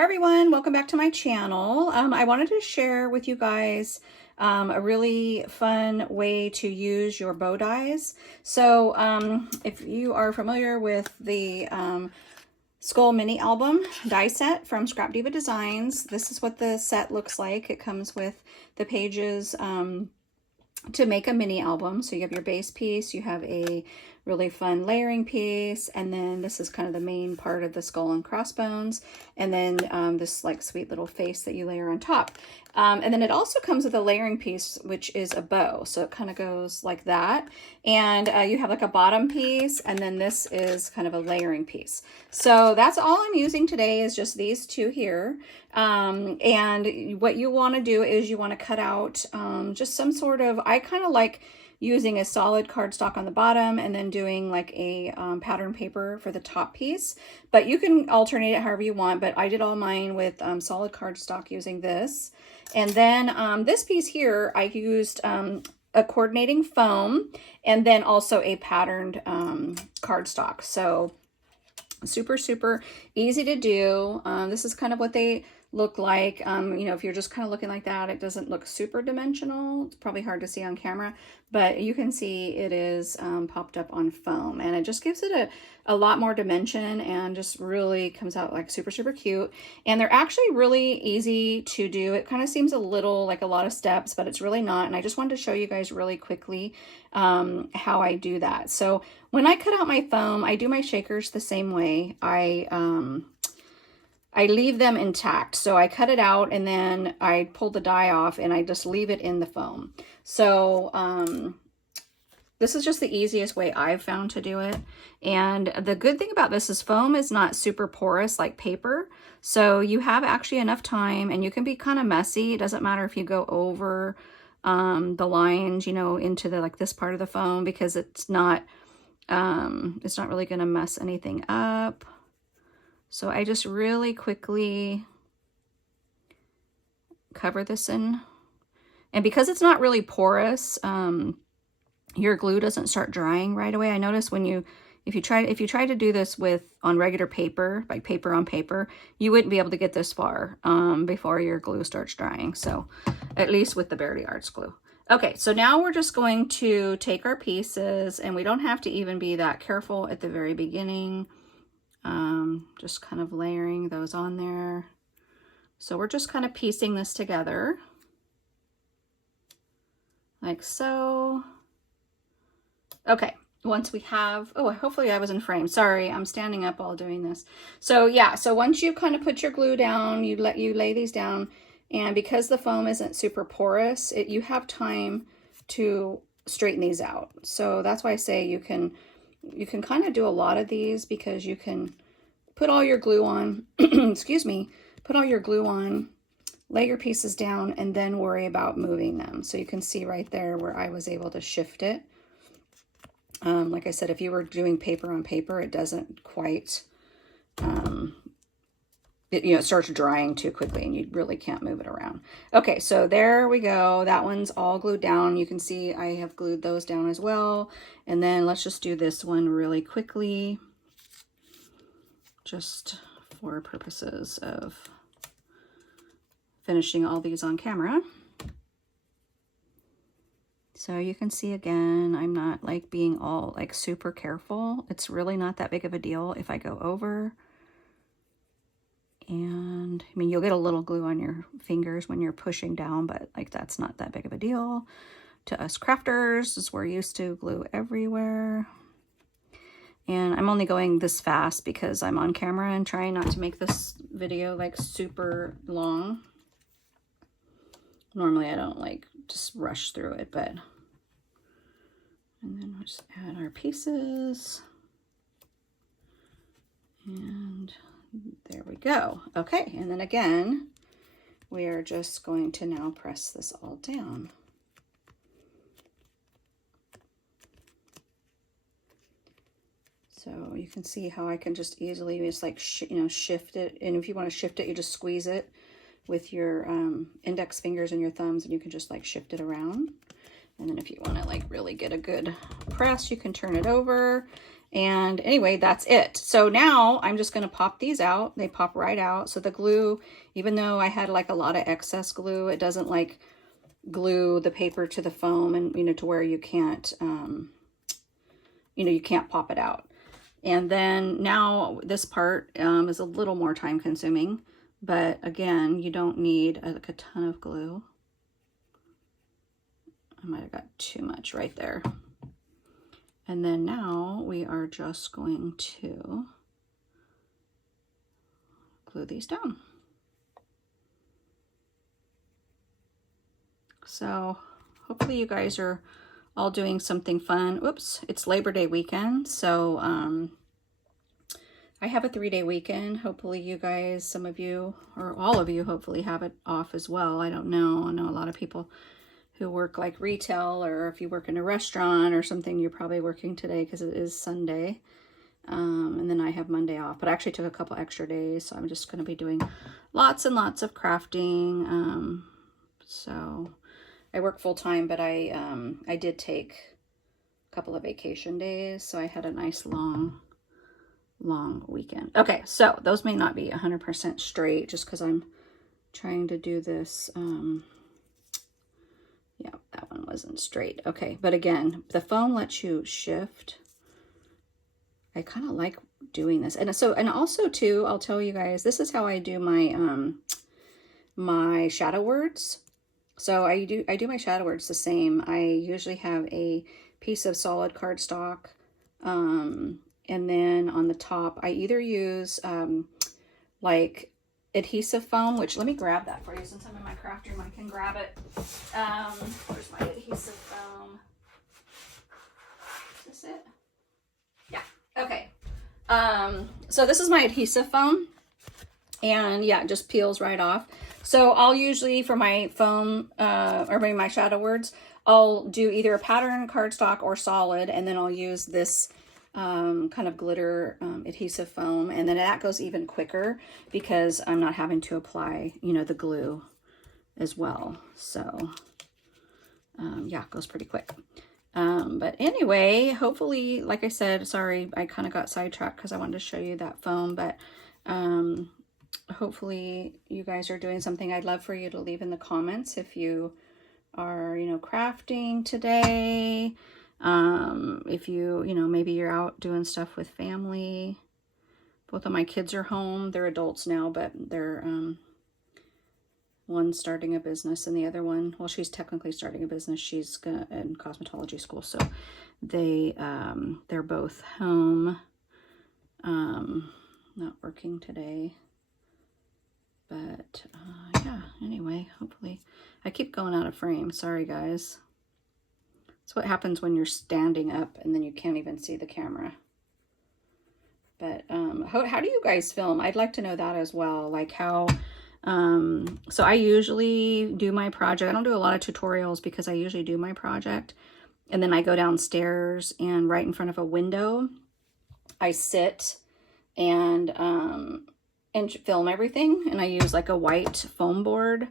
Hi everyone, welcome back to my channel. I wanted to share with you guys a really fun way to use your bow dies. So if you are familiar with the Skull mini album die set from Scrap Diva Designs, this is what the set looks like. It comes with the pages to make a mini album. So you have your base piece, you have a really fun layering piece, and then this is kind of the main part of the skull and crossbones, and then this like sweet little face that you layer on top. And then it also comes with a layering piece, which is a bow. So it kind of goes like that. And you have like a bottom piece, and then this is kind of a layering piece. So that's all I'm using today is just these two here. And what you want to do is you want to cut out just some sort of, I kind of like using a solid cardstock on the bottom and then doing like a pattern paper for the top piece. But you can alternate it however you want, but I did all mine with solid cardstock using this. And then this piece here, I used a coordinating foam and then also a patterned cardstock. So super, super easy to do. This is kind of what they look like. You know, if you're just kind of looking like that, it doesn't look super dimensional. It's probably hard to see on camera, but you can see it is popped up on foam, and it just gives it a lot more dimension and just really comes out like super, super cute. And they're actually really easy to do. It kind of seems a little like a lot of steps, but it's really not. And I just wanted to show you guys really quickly how I do that. So when I cut out my foam, I do my shakers the same way. I leave them intact. So I cut it out and then I pull the die off and I just leave it in the foam. So this is just the easiest way I've found to do it. And the good thing about this is foam is not super porous like paper. So you have actually enough time, and you can be kind of messy. It doesn't matter if you go over the lines, you know, into the like this part of the foam, because it's not really going to mess anything up. So I just really quickly cover this in. And because it's not really porous, your glue doesn't start drying right away. I notice when if you try to do this on regular paper, like paper on paper, you wouldn't be able to get this far before your glue starts drying. So at least with the Verity Arts glue. Okay, so now we're just going to take our pieces, and we don't have to even be that careful at the very beginning. Just kind of layering those on there. So we're just kind of piecing this together like so. Okay, once we have, oh, hopefully I was in frame. Sorry, I'm standing up while doing this. So yeah, so once you kind of put your glue down, you lay these down, and because the foam isn't super porous, you have time to straighten these out. So that's why I say you can kind of do a lot of these, because you can put all your glue on, excuse me, put all your glue on, lay your pieces down, and then worry about moving them. So you can see right there where I was able to shift it. Like I said, if you were doing paper on paper, it doesn't quite, it starts drying too quickly and you really can't move it around. Okay, so there we go. That one's all glued down. You can see I have glued those down as well. And then let's just do this one really quickly, just for purposes of finishing all these on camera. So you can see again, I'm not like being all like super careful. It's really not that big of a deal if I go over. And I mean, you'll get a little glue on your fingers when you're pushing down, but like that's not that big of a deal. To us crafters, is we're used to glue everywhere. And I'm only going this fast because I'm on camera and trying not to make this video like super long. Normally I don't like just rush through it, but, and then we'll just add our pieces. And there we go. Okay, and then again, we are just going to now press this all down. So you can see how I can just easily just like, shift it. And if you want to shift it, you just squeeze it with your index fingers and your thumbs, and you can just like shift it around. And then if you want to like really get a good press, you can turn it over. And anyway, that's it. So now I'm just going to pop these out. They pop right out. So the glue, even though I had like a lot of excess glue, it doesn't like glue the paper to the foam and, you know, to where you can't, you know, you can't pop it out. And then now this part is a little more time consuming, but again, you don't need like a ton of glue. I might have got too much right there. And then now we are just going to glue these down. So hopefully you guys are all doing something fun. Oops, it's Labor Day weekend. So I have a 3-day weekend. Hopefully you guys, some of you, or all of you, hopefully have it off as well. I don't know. I know a lot of people who work like retail, or if you work in a restaurant or something, you're probably working today because it is Sunday. And then I have Monday off, but I actually took a couple extra days, so I'm just going to be doing lots and lots of crafting. So I work full time, but I did take a couple of vacation days, so I had a nice long weekend. Okay, so those may not be 100% straight just because I'm trying to do this. Yeah, that one wasn't straight. Okay, but again, the foam lets you shift. I kind of like doing this. And so, and also too, I'll tell you guys, this is how I do my my shadow words. So I do my shadow words the same. I usually have a piece of solid cardstock, and then on the top I either use like adhesive foam, which let me grab that for you since I'm in my craft room. I can grab it. Where's my adhesive foam? Is this it? Yeah. Okay. So this is my adhesive foam, and yeah, it just peels right off. So I'll usually, for my foam, or my shadow words, I'll do either a pattern cardstock or solid, and then I'll use this kind of glitter adhesive foam, and then that goes even quicker because I'm not having to apply, you know, the glue as well. So yeah, it goes pretty quick. But anyway, hopefully, like I said, sorry, I kind of got sidetracked because I wanted to show you that foam, but hopefully you guys are doing something. I'd love for you to leave in the comments if you are, you know, crafting today. If you know, maybe you're out doing stuff with family. Both of my kids are home. They're adults now, but they're, one's starting a business and the other one, well, she's technically starting a business. She's in cosmetology school. So they're both home, not working today. But, yeah, anyway, hopefully I keep going out of frame. Sorry, guys. That's what happens when you're standing up and then you can't even see the camera. But how do you guys film? I'd like to know that as well. Like how, so I usually do my project. I don't do a lot of tutorials because I usually do my project. And then I go downstairs, and right in front of a window, I sit and film everything. And I use like a white foam board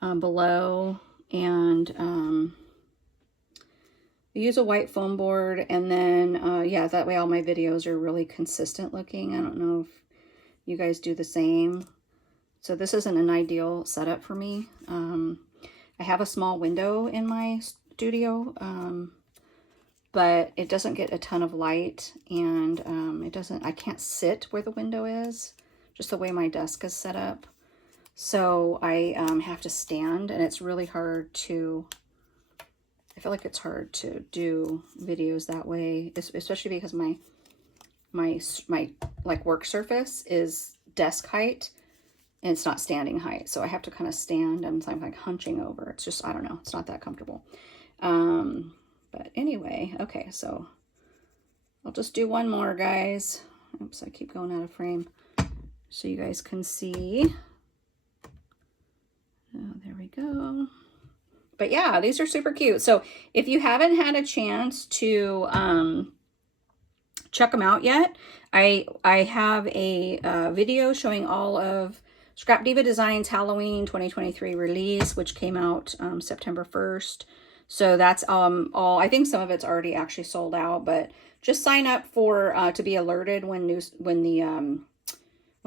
below, and use a white foam board, and then yeah, that way all my videos are really consistent looking. I don't know if you guys do the same. So this isn't an ideal setup for me. I have a small window in my studio, but it doesn't get a ton of light, and I can't sit where the window is, just the way my desk is set up. So I have to stand, and it's really hard to, I feel like it's hard to do videos that way, especially because my like work surface is desk height and it's not standing height. So I have to kind of stand, and so I'm like hunching over. It's just, I don't know, it's not that comfortable. But anyway, okay, so I'll just do one more, guys. Oops, I keep going out of frame so you guys can see. Oh, there we go. But yeah, these are super cute. So if you haven't had a chance to check them out yet, I have a video showing all of Scrap Diva Designs Halloween 2023 release, which came out September 1st. So that's all. I think some of it's already actually sold out, but just sign up for to be alerted when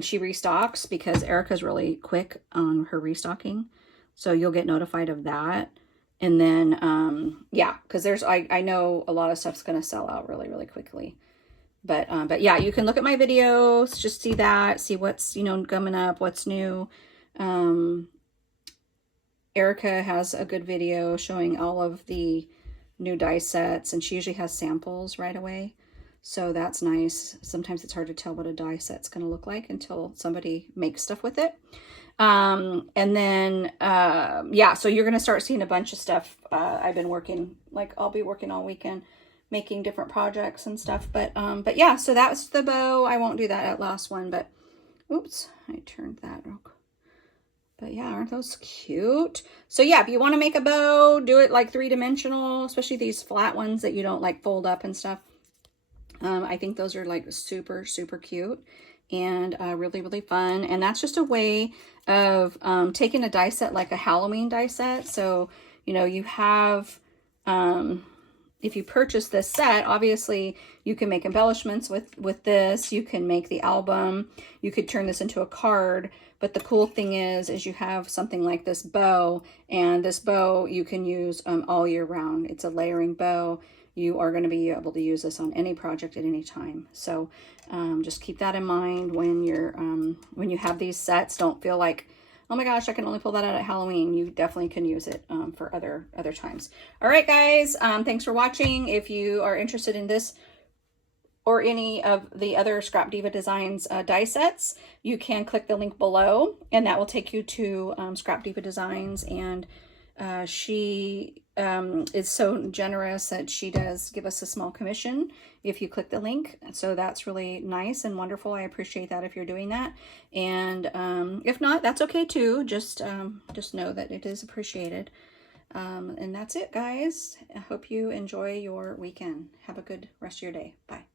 she restocks, because Erica's really quick on her restocking. So you'll get notified of that. And then, yeah, because I know a lot of stuff's going to sell out really, really quickly. But yeah, you can look at my videos, just see that, see what's, coming up, what's new. Erica has a good video showing all of the new die sets, and she usually has samples right away. So that's nice. Sometimes it's hard to tell what a die set's going to look like until somebody makes stuff with it. And then, yeah, so you're going to start seeing a bunch of stuff. I've been working, I'll be working all weekend making different projects and stuff. But yeah, so that's the bow. I won't do that at last one, but oops, I turned that real quick. But yeah, aren't those cute? So yeah, if you want to make a bow, do it like 3-dimensional, especially these flat ones that you don't like fold up and stuff. I think those are like super, super cute and really, really fun. And that's just a way of taking a die set, like a Halloween die set. So, you have, if you purchase this set, obviously you can make embellishments with this. You can make the album. You could turn this into a card. But the cool thing is you have something like this bow, and this bow you can use all year round. It's a layering bow. You are going to be able to use this on any project at any time. So just keep that in mind when you have these sets. Don't feel like, oh my gosh, I can only pull that out at Halloween. You definitely can use it for other times. All right, guys, thanks for watching. If you are interested in this or any of the other Scrap Diva Designs die sets, you can click the link below, and that will take you to Scrap Diva Designs. And she is so generous that she does give us a small commission if you click the link. So that's really nice and wonderful. I appreciate that if you're doing that. And if not, that's okay too. Just know that it is appreciated. And that's it, guys. I hope you enjoy your weekend. Have a good rest of your day. Bye.